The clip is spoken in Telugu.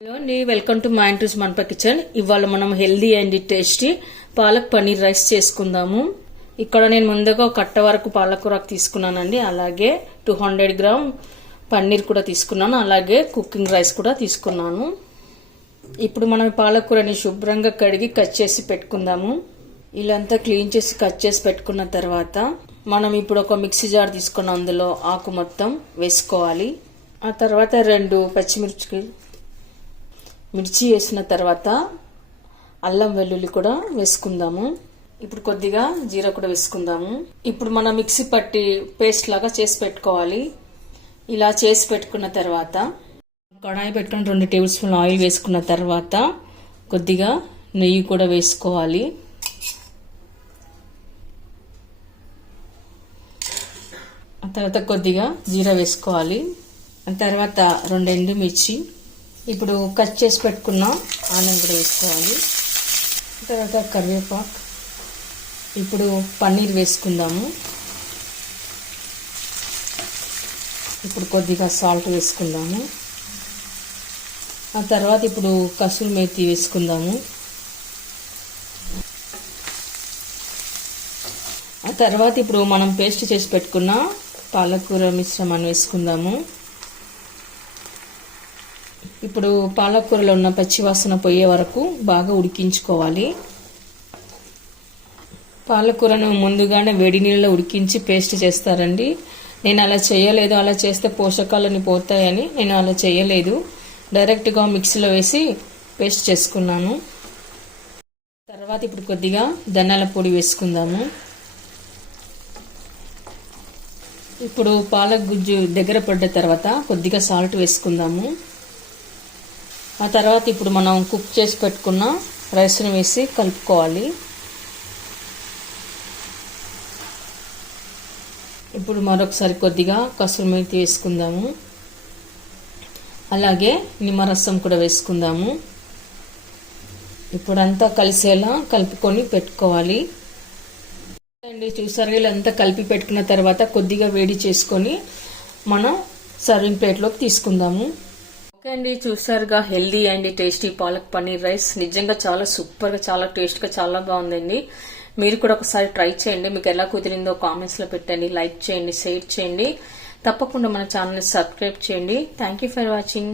హలో అండి, వెల్కమ్ టు మా ఇంట్రూస్ మనప కిచెన్. ఇవాళ మనం healthy and tasty palak paneer rice చేసుకుందాము. ఇక్కడ నేను ముందుగా కట్ట వరకు పాలకూర తీసుకున్నానండి. అలాగే 200 గ్రామ్ పన్నీర్ కూడా తీసుకున్నాను. అలాగే కుకింగ్ రైస్ కూడా తీసుకున్నాను. ఇప్పుడు మనం పాలకూరని శుభ్రంగా కడిగి కట్ చేసి పెట్టుకుందాము. ఇలా అంతా క్లీన్ చేసి కట్ చేసి పెట్టుకున్న తర్వాత మనం ఇప్పుడు ఒక మిక్సీ జార్ తీసుకున్న అందులో ఆకు మొత్తం వేసుకోవాలి. ఆ తర్వాత 2 మిర్చి వేసిన తర్వాత అల్లం వెల్లుల్లి కూడా వేసుకుందాము. ఇప్పుడు కొద్దిగా జీరా కూడా వేసుకుందాము. ఇప్పుడు మనం మిక్సీ పట్టి పేస్ట్ లాగా చేసి పెట్టుకోవాలి. ఇలా చేసి పెట్టుకున్న తర్వాత కడాయి పెట్టుకుని 2 టేబుల్ స్పూన్ ఆయిల్ వేసుకున్న తర్వాత కొద్దిగా నెయ్యి కూడా వేసుకోవాలి. ఆ తర్వాత కొద్దిగా జీరా వేసుకోవాలి. ఆ తర్వాత 2 ఎండుమిర్చి, ఇప్పుడు కట్ చేసి పెట్టుకున్న ఆనియన్ కూడా వేసుకోవాలి. తర్వాత కరివేపాకు, ఇప్పుడు పన్నీర్ వేసుకుందాము. ఇప్పుడు కొద్దిగా సాల్ట్ వేసుకుందాము. ఆ తర్వాత ఇప్పుడు కసూరి మేతి వేసుకుందాము. ఆ తర్వాత ఇప్పుడు మనం పేస్ట్ చేసి పెట్టుకున్న పాలకూర మిశ్రమాన్ని వేసుకుందాము. ఇప్పుడు పాలకూరలో ఉన్న పచ్చివాసన పోయే వరకు బాగా ఉడికించుకోవాలి. పాలకూరను ముందుగానే వేడి నీళ్ళలో ఉడికించి పేస్ట్ చేస్తారండి. నేను అలా చేయలేదు. అలా చేస్తే పోషకాలని పోతాయని నేను అలా చేయలేదు. డైరెక్ట్గా మిక్సీలో వేసి పేస్ట్ చేసుకున్నాను. తర్వాత ఇప్పుడు కొద్దిగా ధనియాల పొడి వేసుకుందాము. ఇప్పుడు పాలక్ గుజ్జు దగ్గర పడ్డ తర్వాత కొద్దిగా సాల్ట్ వేసుకుందాము. ఆ తర్వాత ఇప్పుడు మనం కుక్ చేసి పెట్టుకున్న రైస్ని వేసి కలుపుకోవాలి. ఇప్పుడు మరొకసారి కొద్దిగా కసూరి మేతి వేసుకుందాము. అలాగే నిమ్మరసం కూడా వేసుకుందాము. ఇప్పుడంతా కలిసేలా కలుపుకొని పెట్టుకోవాలి. అండి, చూసారు ఇలా అంతా కలిపి పెట్టుకున్న తర్వాత కొద్దిగా వేడి చేసుకొని మనం సర్వింగ్ ప్లేట్లోకి తీసుకుందాము. ఓకే అండి, చూసారుగా healthy and tasty palak paneer rice. నిజంగా చాలా సూపర్గా, చాలా టేస్ట్గా, చాలా బాగుందండి. మీరు కూడా ఒకసారి ట్రై చేయండి. మీకు ఎలా కుదిరిందో కామెంట్స్లో పెట్టండి. లైక్ చేయండి, షేర్ చేయండి. తప్పకుండా మన ఛానల్ని సబ్స్క్రైబ్ చేయండి. Thank you for watching.